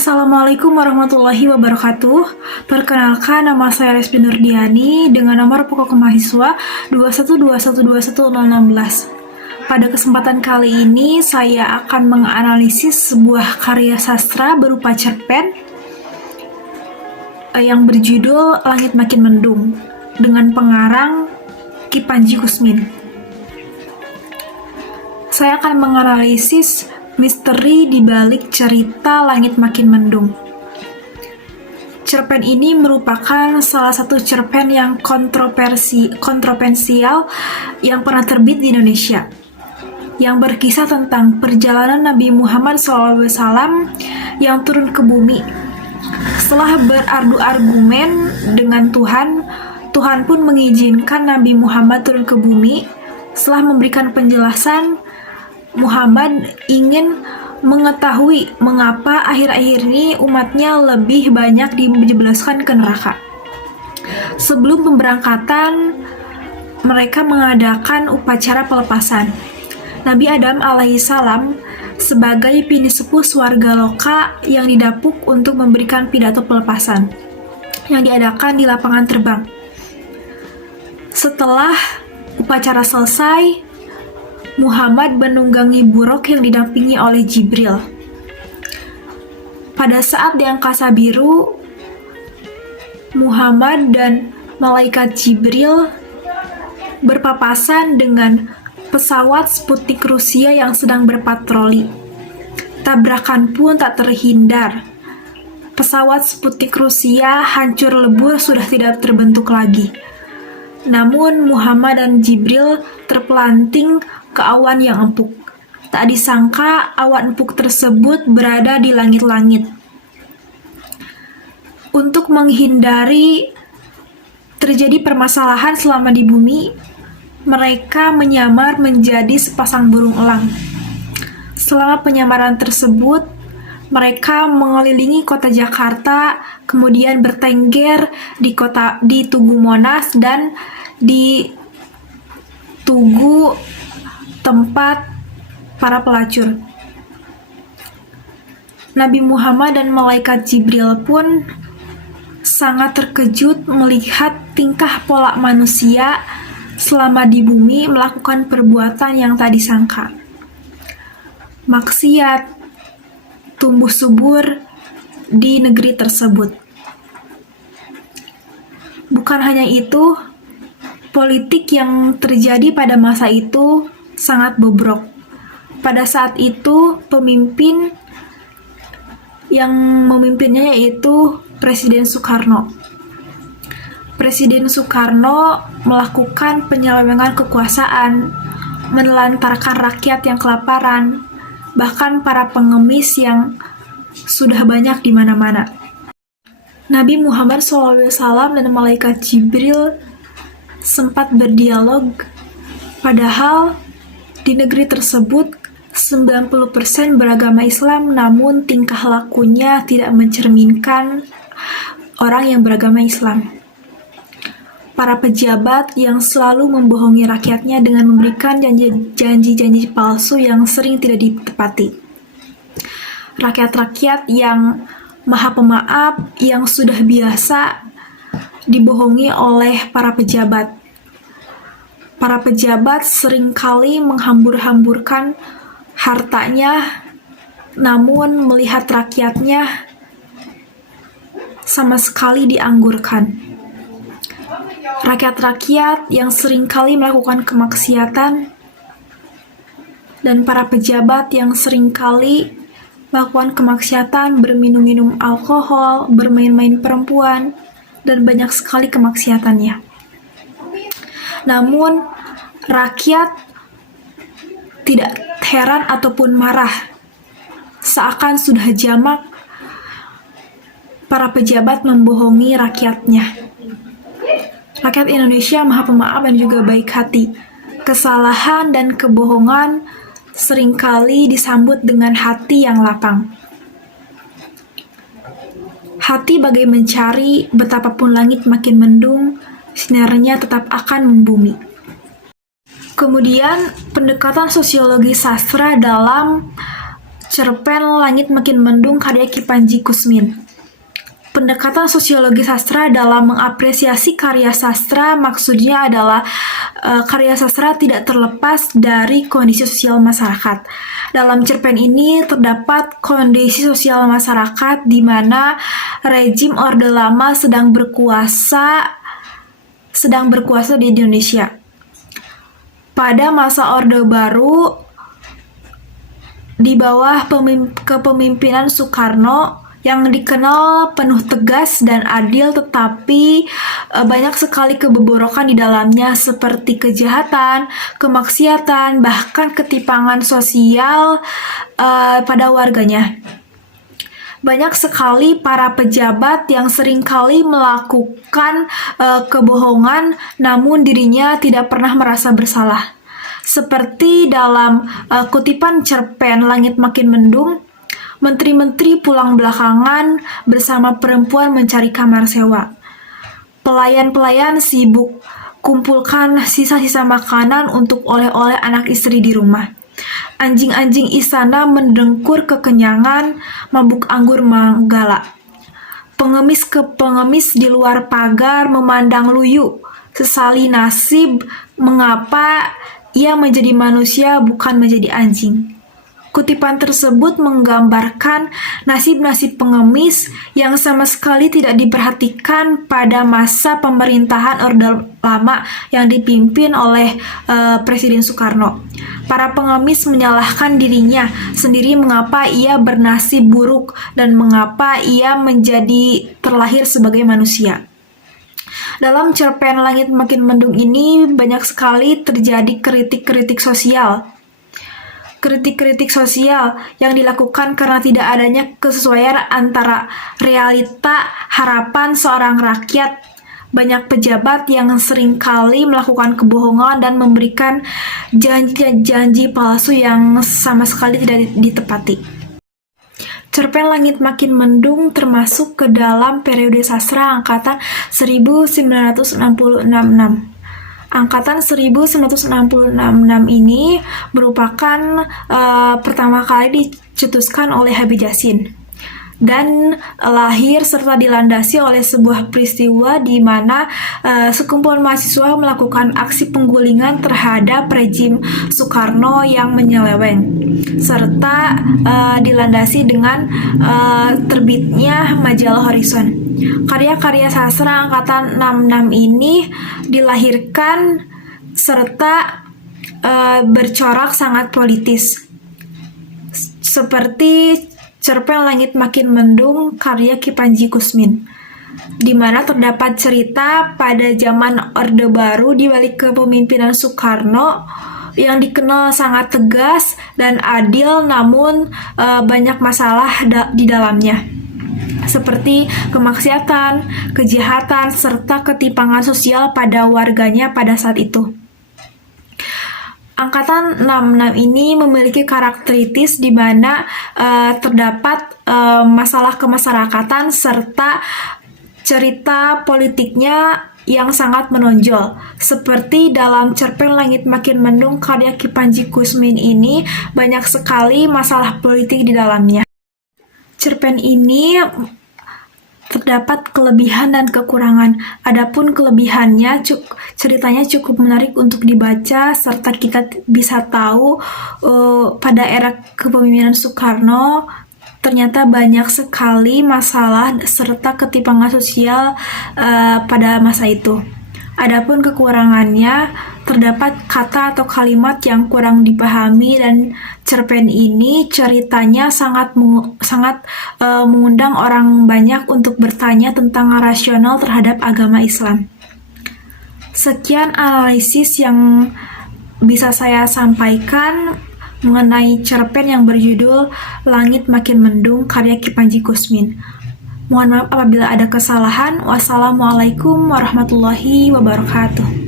Assalamualaikum warahmatullahi wabarakatuh. Perkenalkan, nama saya Respi Nurdiani dengan nomor pokok mahasiswa 212121016. Pada kesempatan kali ini, saya akan menganalisis sebuah karya sastra berupa cerpen yang berjudul Langit Makin Mendung dengan pengarang Ki Panji Kusmin. Saya akan menganalisis misteri di balik cerita Langit Makin Mendung. Cerpen ini merupakan salah satu cerpen yang kontroversial yang pernah terbit di Indonesia, yang berkisah tentang perjalanan Nabi Muhammad SAW yang turun ke bumi. Setelah beradu argumen dengan Tuhan, Tuhan pun mengizinkan Nabi Muhammad turun ke bumi. Setelah memberikan penjelasan, Muhammad ingin mengetahui mengapa akhir-akhir ini umatnya lebih banyak dijebloskan ke neraka. Sebelum pemberangkatan, mereka mengadakan upacara pelepasan. Nabi Adam alaihissalam sebagai pinisepuh warga loka yang didapuk untuk memberikan pidato pelepasan yang diadakan di lapangan terbang. Setelah upacara selesai, Muhammad menunggangi buruk yang didampingi oleh Jibril. Pada saat di angkasa biru, Muhammad dan malaikat Jibril berpapasan dengan pesawat Sputnik Rusia yang sedang berpatroli. Tabrakan pun tak terhindar. Pesawat Sputnik Rusia hancur lebur, sudah tidak terbentuk lagi. Namun Muhammad dan Jibril terpelanting ke awan yang empuk. Tak disangka awan empuk tersebut berada di langit-langit. Untuk menghindari terjadi permasalahan selama di bumi, mereka menyamar menjadi sepasang burung elang. Selama penyamaran tersebut, mereka mengelilingi kota Jakarta, kemudian bertengger di Tugu Monas dan di Tugu tempat para pelacur. Nabi Muhammad dan malaikat Jibril pun sangat terkejut melihat tingkah pola manusia selama di bumi melakukan perbuatan yang tak disangka. Maksiat tumbuh subur di negeri tersebut. Bukan hanya itu, politik yang terjadi pada masa itu sangat bobrok. Pada saat itu, pemimpin yang memimpinnya yaitu Presiden Soekarno. Presiden Soekarno melakukan penyelewengan kekuasaan, menelantarkan rakyat yang kelaparan, bahkan para pengemis yang sudah banyak di mana-mana. Nabi Muhammad SAW dan malaikat Jibril sempat berdialog, padahal di negeri tersebut 90% beragama Islam, namun tingkah lakunya tidak mencerminkan orang yang beragama Islam. Para pejabat yang selalu membohongi rakyatnya dengan memberikan janji-janji palsu yang sering tidak ditepati. Rakyat-rakyat yang maha pemaaf yang sudah biasa dibohongi oleh para pejabat. Para pejabat seringkali menghambur-hamburkan hartanya, namun melihat rakyatnya sama sekali dianggurkan. Rakyat-rakyat yang seringkali melakukan kemaksiatan dan para pejabat yang seringkali melakukan kemaksiatan, berminum-minum alkohol, bermain-main perempuan, dan banyak sekali kemaksiatannya. Namun, rakyat tidak heran ataupun marah, seakan sudah jamak para pejabat membohongi rakyatnya. Rakyat Indonesia maha pemaaf dan juga baik hati. Kesalahan dan kebohongan seringkali disambut dengan hati yang lapang. Hati bagai mencari, betapapun langit makin mendung, sinarnya tetap akan membumi. Kemudian, pendekatan sosiologi sastra dalam Cerpen Langit Makin Mendung karya Ki Panji Kusmin. Pendekatan sosiologi sastra dalam mengapresiasi karya sastra maksudnya adalah karya sastra tidak terlepas dari kondisi sosial masyarakat. Dalam cerpen ini terdapat kondisi sosial masyarakat di mana rejim Orde Lama sedang berkuasa di Indonesia. Pada masa Orde Baru di bawah kepemimpinan Soekarno yang dikenal penuh tegas dan adil, tetapi banyak sekali kebobrokan di dalamnya seperti kejahatan, kemaksiatan, bahkan ketimpangan sosial pada warganya. Banyak sekali para pejabat yang seringkali melakukan kebohongan, namun dirinya tidak pernah merasa bersalah. Seperti dalam kutipan cerpen Langit Makin Mendung, menteri-menteri pulang belakangan bersama perempuan mencari kamar sewa. Pelayan-pelayan sibuk kumpulkan sisa-sisa makanan untuk oleh-oleh anak istri di rumah. Anjing-anjing istana mendengkur kekenyangan, mabuk anggur menggala. Pengemis ke pengemis di luar pagar memandang luyu, sesali nasib, mengapa ia menjadi manusia bukan menjadi anjing. Kutipan tersebut menggambarkan nasib-nasib pengemis yang sama sekali tidak diperhatikan pada masa pemerintahan Orde Lama yang dipimpin oleh Presiden Soekarno. Para pengemis menyalahkan dirinya sendiri mengapa ia bernasib buruk dan mengapa ia menjadi terlahir sebagai manusia. Dalam cerpen Langit Makin Mendung ini banyak sekali terjadi kritik-kritik sosial. Kritik-kritik sosial yang dilakukan karena tidak adanya kesesuaian antara realita harapan seorang rakyat. Banyak pejabat yang seringkali melakukan kebohongan dan memberikan janji-janji palsu yang sama sekali tidak ditepati. Cerpen Langit Makin Mendung termasuk ke dalam periode sastra angkatan 1966. Angkatan 1966 ini merupakan pertama kali dicetuskan oleh Habib Yasin dan lahir serta dilandasi oleh sebuah peristiwa di mana sekumpulan mahasiswa melakukan aksi penggulingan terhadap rejim Soekarno yang menyeleweng, serta dilandasi dengan terbitnya majalah Horizon. Karya-karya sastra angkatan 66 ini dilahirkan serta bercorak sangat politis, seperti cerpen Langit Makin Mendung karya Ki Panji Kusmin, di mana terdapat cerita pada zaman Orde Baru di balik kepemimpinan Soekarno yang dikenal sangat tegas dan adil, namun banyak masalah di dalamnya, seperti kemaksiatan, kejahatan, serta ketimpangan sosial pada warganya pada saat itu. Angkatan 66 ini memiliki karakteristis di mana terdapat masalah kemasyarakatan serta cerita politiknya yang sangat menonjol. Seperti dalam cerpen Langit Makin Mendung karya Ki Panji Kusmin ini banyak sekali masalah politik di dalamnya. Cerpen ini terdapat kelebihan dan kekurangan. Adapun kelebihannya, ceritanya cukup menarik untuk dibaca, serta kita bisa tahu pada era kepemimpinan Soekarno ternyata banyak sekali masalah serta ketimpangan sosial pada masa itu. Adapun kekurangannya, terdapat kata atau kalimat yang kurang dipahami, dan cerpen ini ceritanya sangat mengundang orang banyak untuk bertanya tentang rasional terhadap agama Islam. Sekian analisis yang bisa saya sampaikan mengenai cerpen yang berjudul Langit Makin Mendung karya Ki Panji Kusmin. Mohon maaf apabila ada kesalahan. Wassalamualaikum warahmatullahi wabarakatuh.